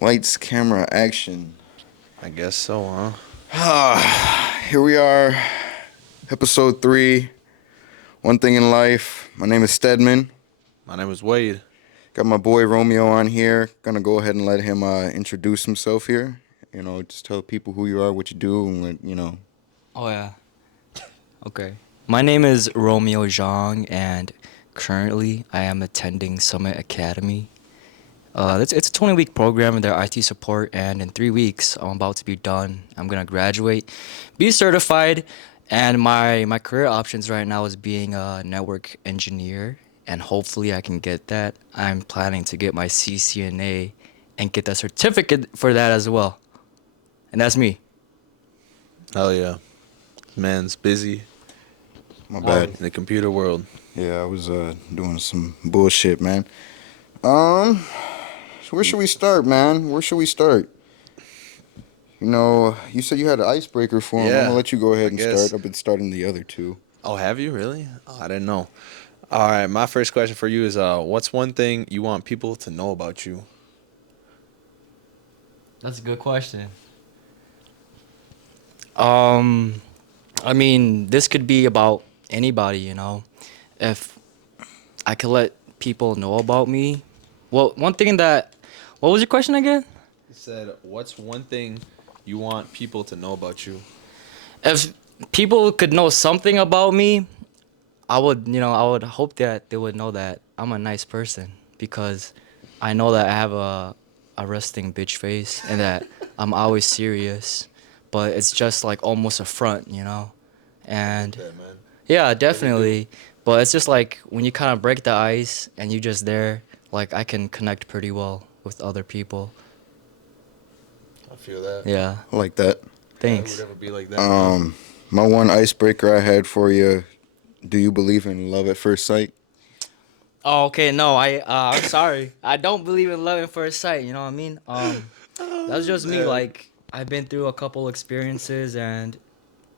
Lights, camera, action. I guess so, huh? Here we are, episode 3. One thing in life. My name is Stedman. My name is Wade. Got my boy Romeo on here. Gonna go ahead and let him introduce himself here. Just tell people who you are, what you do, and what. Oh yeah. Okay. My name is Romeo Zhang, and currently I am attending Summit Academy. It's a 20-week program in their IT support, and in 3 weeks I'm about to be done. I'm gonna graduate, be certified, and my career options right now is being a network engineer, and hopefully I can get that. I'm planning to get my CCNA and get the certificate for that as well. And that's me. Hell yeah. Man's busy My Oh, bad. in the computer world. Yeah, I was doing some bullshit, man. Um, where should we start, man? Where should we start? You said you had an icebreaker for him. I'm gonna Yeah, let you go I ahead and start. guess. I've been starting the other two. Oh, have you really? Oh, I didn't know. All right, my first question for you is what's one thing you want people to know about you? that's a good question. Um, I mean, this could be about anybody. If I could let people know about me. Well, what was your question again? He said, "What's one thing you want people to know about you?" If people could know something about me, I would hope that they would know that I'm a nice person because I know that I have a resting bitch face and that I'm always serious, but it's just like almost a front. And That man. yeah, Really do. definitely. But it's just like when you kind of break the ice and you just there, like I can connect pretty well with other people. I feel that. Yeah. I like that. Yeah, who would Thanks. ever be like that, man? My one icebreaker I had for you. Do you believe in love at first sight? Oh, okay. No, I'm sorry. I don't believe in love at first sight. You know what I mean? That's Oh just me. man. Like I've been through a couple experiences, and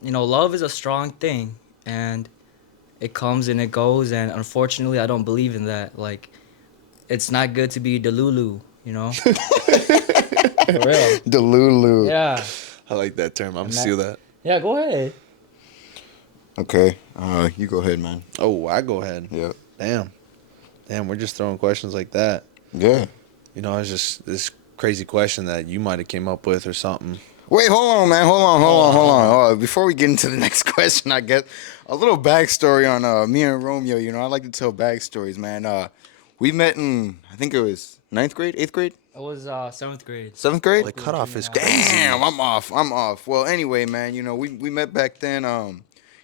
love is a strong thing, and it comes and it goes. And unfortunately, I don't believe in that. Like, it's not good to be delulu. For real. Delulu. Yeah. I like that term. I'm gonna And steal that. yeah. Go ahead. Okay. You go ahead, man. Oh, I go ahead. Yeah. Damn. Damn, we're just throwing questions like that. Yeah. It's just this crazy question that you might have came up with or something. Wait, hold on, man. Hold on, hold on, Hold hold on, hold on. Before we get into the next question, I guess a little backstory on me and Romeo. I like to tell backstories, man. We met in, I think it was ninth grade, 8th grade, It was seventh grade. 7th grade. The High school, cutoff junior is high. crazy. Damn, I'm off. I'm off. Well, anyway, man, we met back then.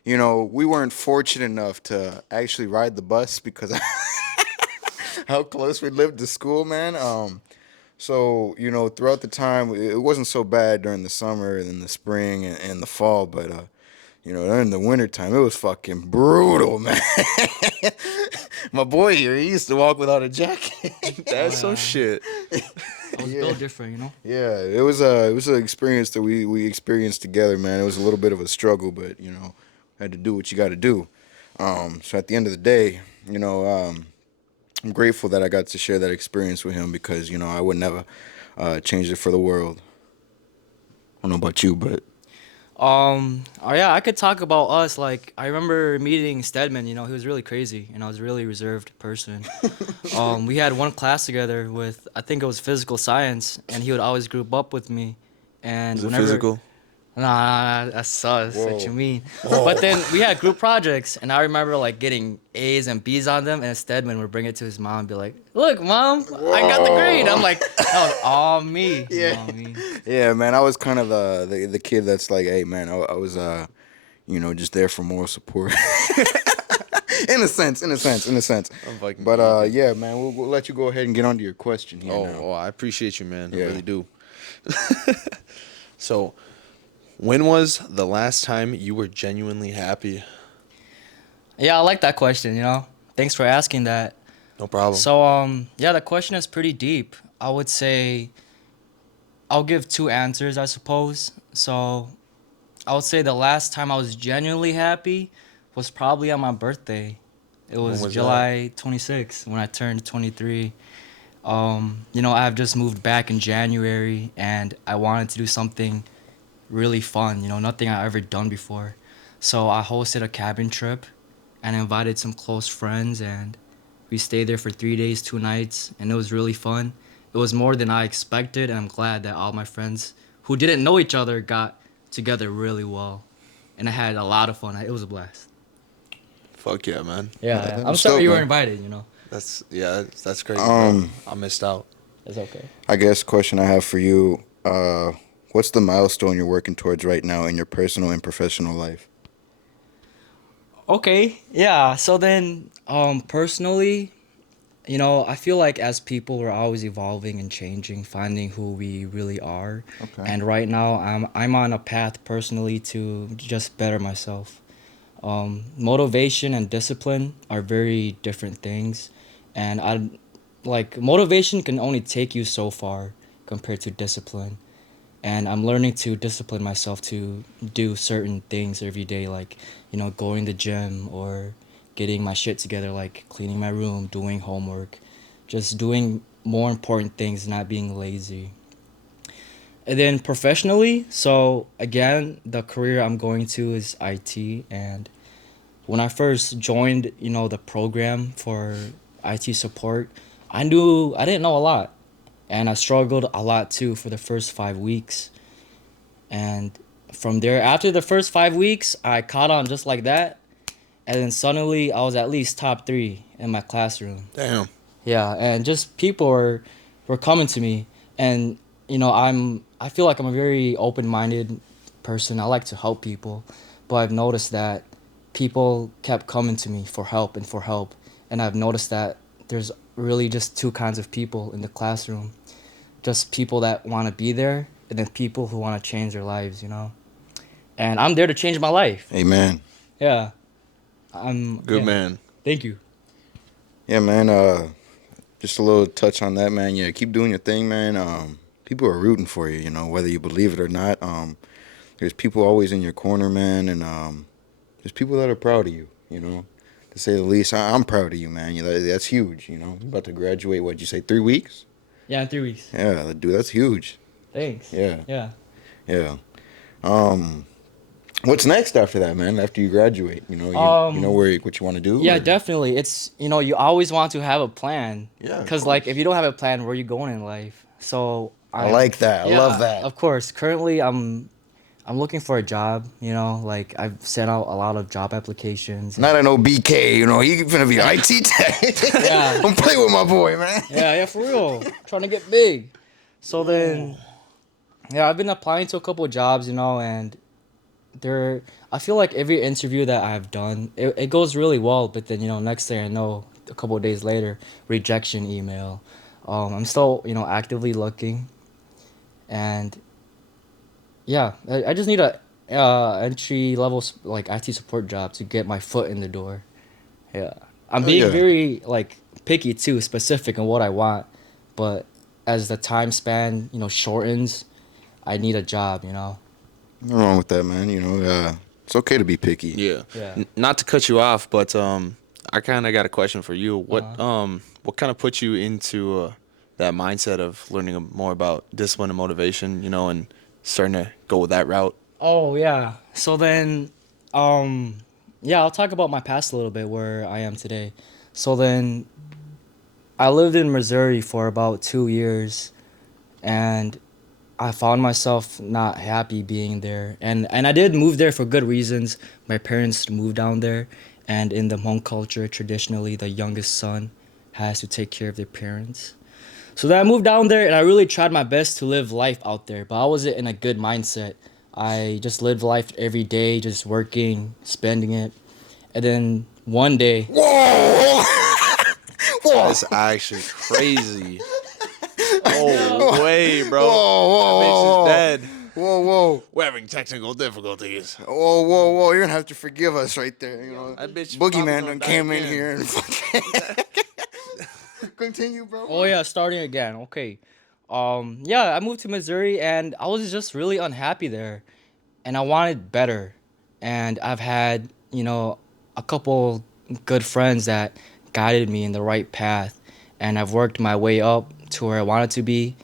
We weren't fortunate enough to actually ride the bus because how close we lived to school, man. So, throughout the time, it wasn't so bad during the summer and in the spring and the fall, but, during the winter time, it was fucking brutal, man. My boy here, he used to walk without a jacket. That's Oh, some yeah. shit. I was Yeah. built different. Yeah, it was an experience that we experienced together, man. It was a little bit of a struggle, but, had to do what you got to do. So at the end of the day, I'm grateful that I got to share that experience with him because I would never change it for the world. I don't know about you, but Oh yeah, I could talk about us. Like I remember meeting Stedman. He was really crazy. He was a really reserved person. We had one class together with I think it was physical science, and he would always group up with me. And Is it whenever physical? Nah, that's sus. What you whoa, mean? whoa. But then we had group projects, and I remember like getting A's and B's on them, and Stedman would bring it to his mom and be like, "Look, mom, I got the grade." I'm like, that was all me. You know Yeah, what I mean? yeah, man. I was kind of the kid that's like, hey, man, I was just there for moral support. In a sense, in a sense, in a sense. I'm fucking But geeking. yeah, man, we'll let you go ahead and get onto your question here now. Oh, I appreciate you, man. I Yeah. really do. So, when was the last time you were genuinely happy? Yeah, I like that question. Thanks for asking that. No problem. So yeah, the question is pretty deep. I would say I'll give two answers, I suppose. So I would say the last time I was genuinely happy was probably on my birthday. It When was was that? July 26th when I turned 23. I've just moved back in January, and I wanted to do something really fun. Nothing I ever done before. So I hosted a cabin trip, and invited some close friends, and we stayed there for 3 days, 2 nights, and it was really fun. It was more than I expected, and I'm glad that all my friends who didn't know each other got together really well, and I had a lot of fun. It was a blast. Fuck yeah, man. Yeah, yeah. I'm I'm sorry stoked, you were man. invited. That's crazy, bro. Um, I missed out. It's okay. I guess question I have for you, what's the milestone you're working towards right now in your personal and professional life? Okay, yeah. So then, personally, I feel like as people, we're always evolving and changing, finding who we really are. Okay. And right now, I'm on a path personally to just better myself. Motivation and discipline are very different things, and I like motivation can only take you so far compared to discipline. And I'm learning to discipline myself to do certain things every day, like going to the gym or getting my shit together, like cleaning my room, doing homework, just doing more important things, not being lazy. And then professionally, so again, the career I'm going to is IT. And when I first joined, the program for IT support, I didn't know a lot, and I struggled a lot too for the first 5 weeks. And from there, after the first 5 weeks, I caught on just like that. And then suddenly, I was at least top three in my classroom. Damn. Yeah, and just people were coming to me, and I feel like I'm a very open-minded person. I like to help people, but I've noticed that people kept coming to me for help, and I've noticed that there's really just two kinds of people in the classroom. Just people that want to be there, and then people who want to change their lives. And I'm there to change my life. Amen. Yeah. Good Yeah. man. Thank you. Yeah, man. Just a little touch on that, man. Yeah, keep doing your thing, man. People are rooting for you, whether you believe it or not. There's people always in your corner, man, and there's people that are proud of you. To say the least. I'm proud of you, man. That's huge. You're about to graduate. What'd you say? 3 weeks? Yeah, in 3 weeks. Yeah, dude, that's huge. Thanks. Yeah, Yeah. yeah. Um, what's next after that, man? After you graduate, you know Um, what you want to do? yeah, Or? definitely. It's, you always want to have a plan. Yeah, of Because, like, if course. you don't have a plan, where are you going in life? So, I like that. I love yeah, that. of course. Currently, I'm looking for a job, like, I've sent out a lot of job applications. Not an OBK, he gonna be IT tech. Yeah. Don't play with my boy, man. Yeah, yeah, for real. Trying to get big. So then, yeah, I've been applying to a couple of jobs, and there, I feel like every interview that I've done, it goes really well, but then, next thing I know, a couple of days later, rejection email. I'm still, actively looking, and yeah, I just need a entry level like IT support job to get my foot in the door. Yeah, I'm Oh being yeah. very like picky too, specific in what I want, but as the time span, shortens, I need a job. Nothing wrong with that, man. It's okay to be picky. Yeah. Yeah. Not to cut you off, but I kind of got a question for you. Uh-huh. What kind of put you into that mindset of learning more about discipline and motivation, and starting to go that route? Oh yeah. So then, um, yeah, I'll talk about my past a little bit where I am today. So then, I lived in Missouri for about 2 years, and I found myself not happy being there. And I did move there for good reasons. My parents moved down there, and in the Hmong culture, traditionally, the youngest son has to take care of their parents. So then I moved down there, and I really tried my best to live life out there, but I wasn't in a good mindset. I just lived life every day, just working, spending it. And then one day, Whoa! Whoa! That's actually crazy. no. No way, Whoa! bro. That bitch is Whoa! dead. Whoa! Whoa! We're having technical difficulties. Whoa! Whoa! Whoa! You're gonna have to forgive us right there. That bitch probably Boogeyman gonna done die came in again. here and fucking continue, bro. Oh yeah, starting again. Okay. Yeah, I moved to Missouri, and I was just really unhappy there, and I wanted better. And I've had, a couple good friends that guided me in the right path. and I've worked my way up to where I wanted to be.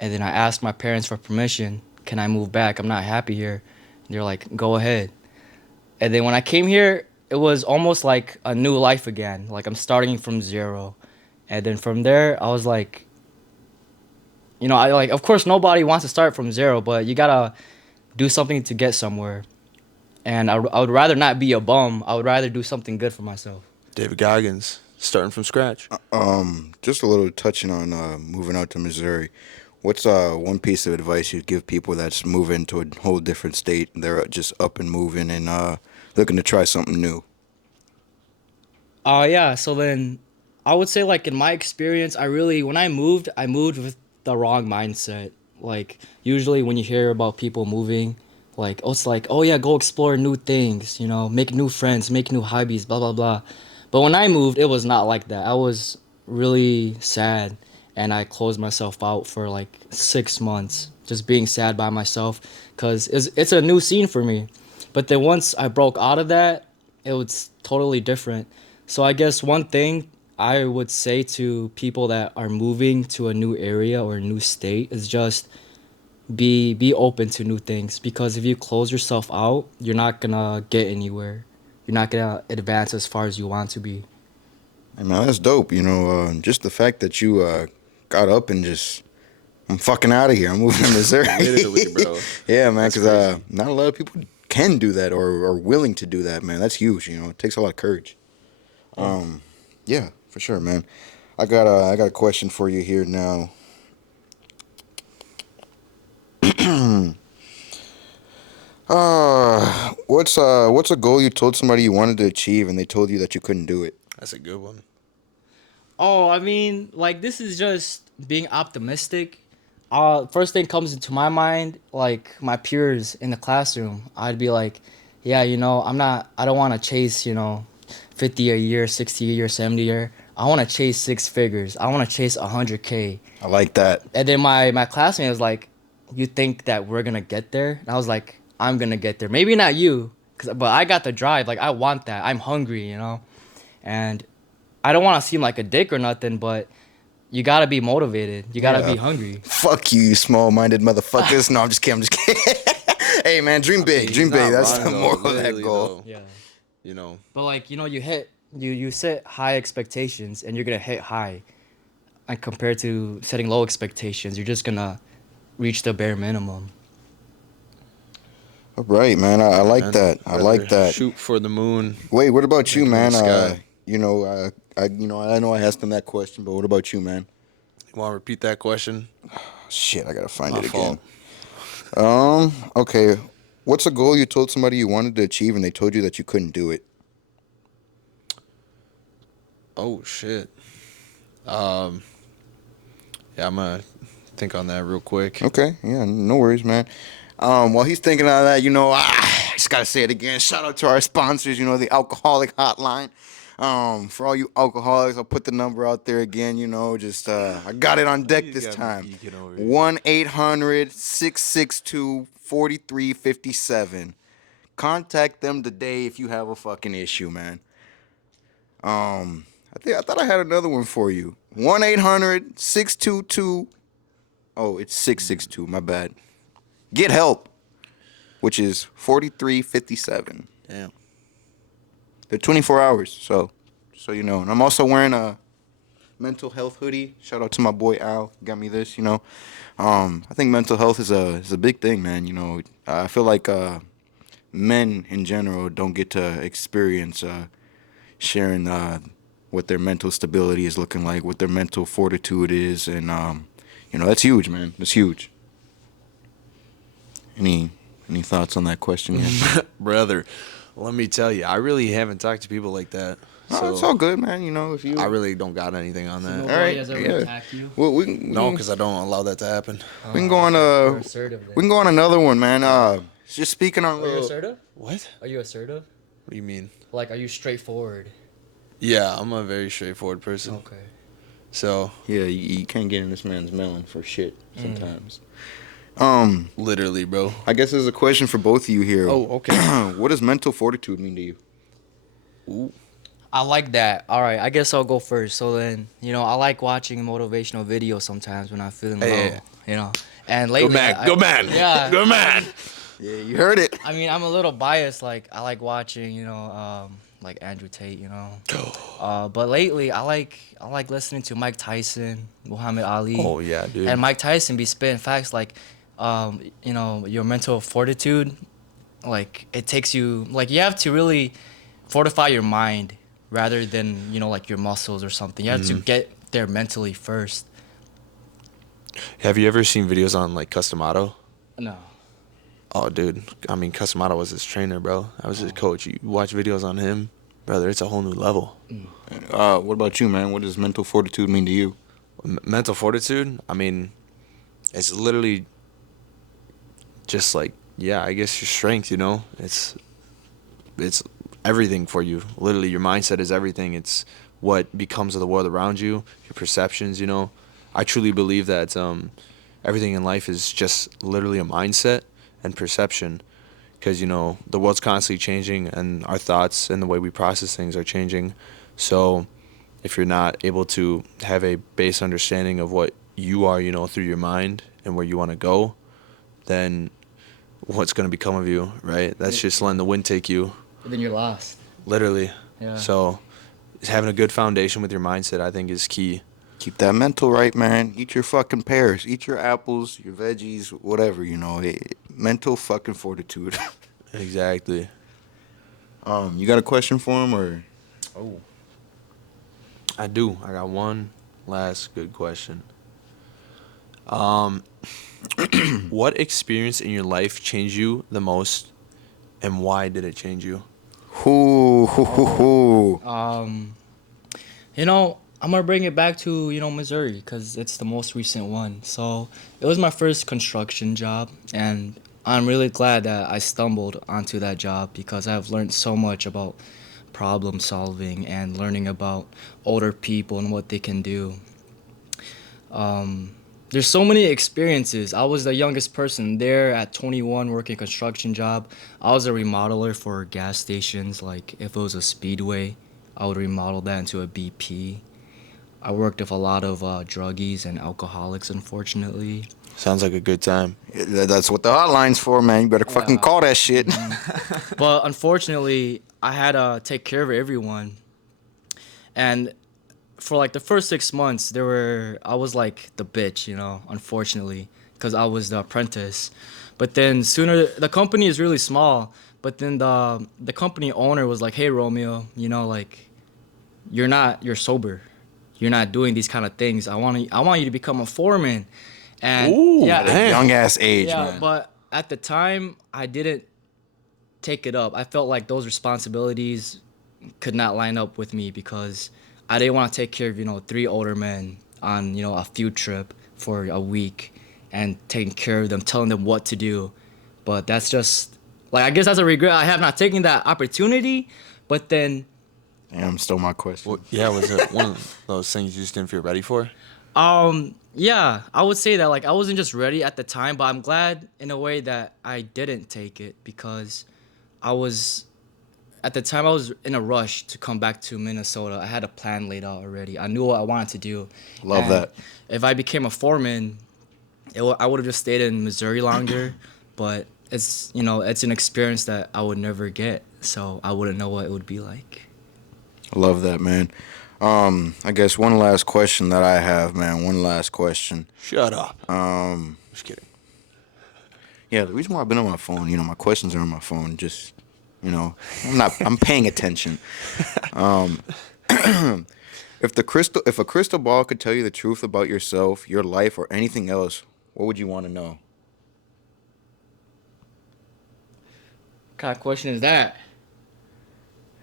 And then I asked my parents for permission. Can I move back? I'm not happy here. They're like, go ahead. And then when I came here, it was almost like a new life again. Like I'm starting from zero. And then from there, I was like, I like, of course, nobody wants to start from zero, but you gotta do something to get somewhere. And I would rather not be a bum. I would rather do something good for myself. David Goggins, starting from scratch. Just a little touching on moving out to Missouri. What's one piece of advice you'd give people that's moving to a whole different state? They're just up and moving and looking to try something new. Yeah. So then, I would say like in my experience, when I moved with the wrong mindset. Like usually when you hear about people moving, like it's like, oh yeah, go explore new things. Make new friends, make new hobbies, blah blah blah. But when I moved, it was not like that. I was really sad, and I closed myself out for like 6 months, just being sad by myself, cause it's a new scene for me. But then once I broke out of that, it was totally different. So I guess one thing I would say to people that are moving to a new area or a new state is just be open to new things, because if you close yourself out, you're not gonna get anywhere. You're not gonna advance as far as you want to be. Hey, man, that's dope. Just the fact that you got up and just, I'm fucking out of here. I'm moving to Missouri. Literally, bro. Yeah, man, That's because crazy. not a lot of people can do that or are willing to do that, man. That's huge. It takes a lot of courage. Yeah, for sure, man. I got a question for you here now. What's a goal you told somebody you wanted to achieve and they told you that you couldn't do it? That's a good one. Oh, I mean, like this is just being optimistic. First thing comes into my mind, like my peers in the classroom. I'd be like, yeah, I don't want to chase, 50 a year, 60 a year, 70 a year. I want to chase six figures. I want to chase 100K. I like that. And then my classmate was like, you think that we're gonna get there? And I was like, I'm gonna get there. Maybe not you, but I got the drive. Like I want that. I'm hungry. And I don't want to seem like a dick or nothing, but you gotta be motivated. You gotta Yeah. be hungry. Fuck you, you small-minded motherfuckers. No, I'm just kidding. I'm just kidding. Hey, man, dream big. He's Dream not big. That's wrong, the though, moral of that literally, goal. though. Yeah. You know, But like you set high expectations and you're gonna hit high, and compared to setting low expectations, you're just gonna reach the bare minimum. All right, man. I like man. that. I like Rather that. Shoot for the moon. Wait, what about you, Make it in man? the sky. I know I asked him that question, but what about you, man? You want to repeat that question? Shit, I gotta find My it fault. again. Okay. What's a goal you told somebody you wanted to achieve and they told you that you couldn't do it? Oh shit. Yeah, I'm gonna think on that real quick. Okay, yeah, no worries, man. While he's thinking of that, I just gotta say it again. Shout out to our sponsors, the Alcoholic Hotline. For all you alcoholics, I'll put the number out there again. I got it on deck You this got me time. geeking over here. 1-800-662-4357. Contact them today if you have a fucking issue, man. I thought I had another one for you. 1-800-622. Oh, it's 662. My bad. Get help, which is 4357. Damn. They're 24 hours, so you know. And I'm also wearing a mental health hoodie. Shout out to my boy Al, got me this. I think mental health is a big thing, man. I feel like men in general don't get to experience sharing what their mental stability is looking like, what their mental fortitude is, and that's huge, man. That's huge. Any thoughts on that question yet? Brother, let me tell you, I really haven't talked to people like that. No, it's all good, man. If you, I really don't got anything on that. Nobody right, has ever yeah. attacked you. well, No, because I don't allow that to happen. we can go on You're assertive then. we can go on another one, man. Just speaking on Are you little. assertive? What? Are you assertive? What do you mean? Like, are you straightforward? Yeah, I'm a very straightforward person. Okay. So, Yeah, you can't get in this man's melon for shit sometimes. literally, bro. I guess there's a question for both of you here. Oh, okay. What does mental fortitude mean to you? Ooh. I like that. All right, I guess I'll go first. So then, I like watching motivational videos sometimes when I'm feeling Hey, low, you know. And go lately, man, go man, yeah, go man. Yeah, you heard it. I mean, I'm a little biased. Like, I like watching, like Andrew Tate, but lately, I like listening to Mike Tyson, Muhammad Ali, Oh yeah, dude. and Mike Tyson be spitting facts like, your mental fortitude. Like, it takes you, like, you have to really fortify your mind rather than like your muscles or something. You have to get there mentally first. Have you ever seen videos on like Customato? No. Oh, dude. I mean, Customato was his trainer, bro. I was his coach. You watch videos on him, brother. It's a whole new level. What about you, man? What does mental fortitude mean to you? Mental fortitude. I mean, it's literally just like, yeah, I guess your strength. It's everything for you. Literally, your mindset is everything. It's what becomes of the world around you, your perceptions. I truly believe that everything in life is just literally a mindset and perception, because the world's constantly changing and our thoughts and the way we process things are changing. So if you're not able to have a base understanding of what you are, through your mind and where you want to go, then what's going to become of you, right? That's just letting the wind take you, Then you're lost. literally. Yeah. So having a good foundation with your mindset, I think, is key. Keep that mental right, man. Eat your fucking pears. Eat your apples, your veggies, whatever, mental fucking fortitude. Exactly. You got a question for him, or? Oh, I do. I got one last good question. Um, what experience in your life changed you the most, and why did it change you? Hoo, hoo, hoo, hoo. I'm gonna bring it back to Missouri because it's the most recent one. So it was my first construction job, and I'm really glad that I stumbled onto that job because I've learned so much about problem solving and learning about older people and what they can do. There's so many experiences. I was the youngest person there at 21 working construction job. I was a remodeler for gas stations. Like if it was a Speedway, I would remodel that into a BP. I worked with a lot of druggies and alcoholics, unfortunately. Sounds like a good time. That's what the hotline's for, man. You better fucking Yeah. call that shit. But unfortunately, I had to take care of everyone. And for like the first 6 months, I was like the bitch, unfortunately, because I was the apprentice. But then sooner, the company is really small. But then the company owner was like, "Hey Romeo, like you're sober. You're not doing these kind of things. I want you to become a foreman." And Ooh, yeah, damn. Young ass age, yeah, man. but at the time I didn't take it up. I felt like those responsibilities could not line up with me because I didn't want to take care of, three older men on, a field trip for a week and taking care of them, telling them what to do. But that's just like I guess that's a regret. I have not taken that opportunity, but then Damn, stole my question. Yeah, was it one of those things you just didn't feel ready for? yeah, I would say that like I wasn't just ready at the time, but I'm glad in a way that I didn't take it because I was at the time I was in a rush to come back to Minnesota. I had a plan laid out already. I knew what I wanted to do. Love And that. if I became a foreman, I would have just stayed in Missouri longer, but it's an experience that I would never get, so I wouldn't know what it would be like. Love that, man. I guess one last question that I have, man. One last question. Shut up. Just kidding. Yeah, the reason why I've been on my phone, my questions are on my phone. Just, I'm paying attention. Um, if a crystal ball could tell you the truth about yourself, your life, or anything else, what would you want to know? What kind of question is that?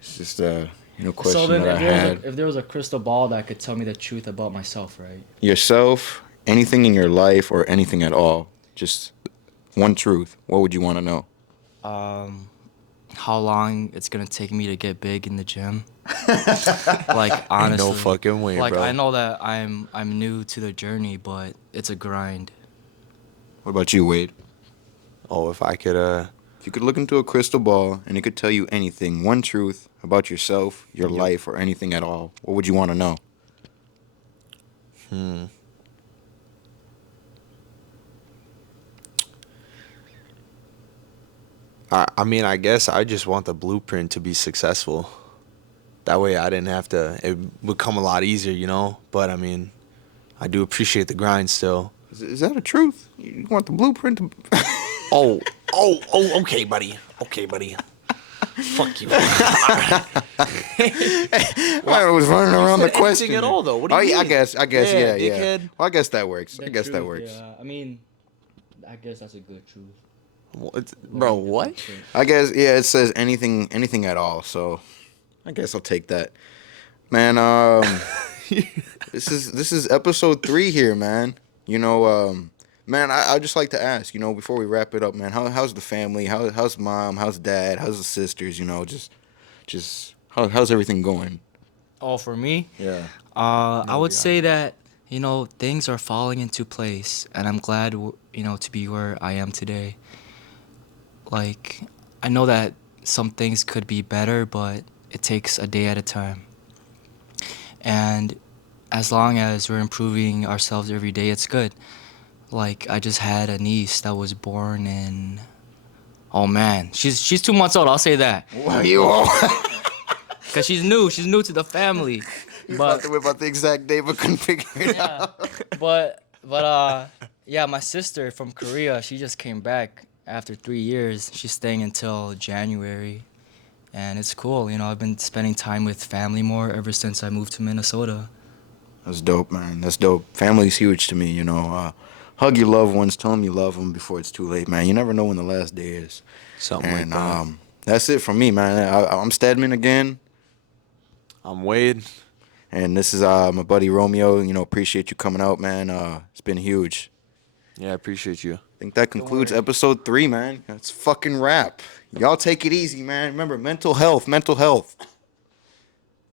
It's just a So question then, that I had. if there was a crystal ball that could tell me the truth about myself, right? Yourself, anything in your life, or anything at all. Just one truth. What would you want to know? How long it's gonna take me to get big in the gym? Like honestly, No fucking way, like bro. I know that I'm new to the journey, but it's a grind. What about you, Wade? Oh, if I could If you could look into a crystal ball and it could tell you anything, one truth about yourself, your Yep. life, or anything at all, what would you want to know? Hmm. I mean, I guess I just want the blueprint to be successful. That way, I didn't have to. It would come a lot easier, you know. But I mean, I do appreciate the grind still. Is that a truth? You want the blueprint to. Oh, okay, buddy. Okay, buddy. Fuck you. I was running around the said anything question. at all, though. What do Oh, you yeah, I mean? guess, Yeah, yeah. dickhead. Well, I guess that works. I guess that truth, works. Yeah, I mean, I guess that's a good truth. What? Bro, what? I guess, yeah, it says anything at all. So, I guess I'll take that, man. This is episode 3 here, man. Man, I'd just like to ask, before we wrap it up, man, how's the family? How's mom? How's dad? How's the sisters? Just how's everything going? Oh, for me, Yeah. I would say that things are falling into place, and I'm glad to be where I am today. Like, I know that some things could be better, but it takes a day at a time. And as long as we're improving ourselves every day, it's good. Like, I just had a niece that was born in. Oh man, she's 2 months old. I'll say that, Well, you all. cause she's new. She's new to the family. About But to whip out the exact day, but couldn't figure it yeah, out. but yeah, my sister from Korea, she just came back after 3 years. She's staying until January, and it's cool. I've been spending time with family more ever since I moved to Minnesota. That's dope, man. That's dope. Family's huge to me, hug your loved ones, tell them you love them before it's too late, man. You never know when the last day is. Something And like that. that's it from me, man. I'm Stedman again, I'm Wade. and this is my buddy Romeo. Appreciate you coming out, man. It's been huge. Yeah, I appreciate you. I think that concludes worry. episode 3, man. That's fucking wrap. Y'all take it easy, man. Remember, mental health, mental health.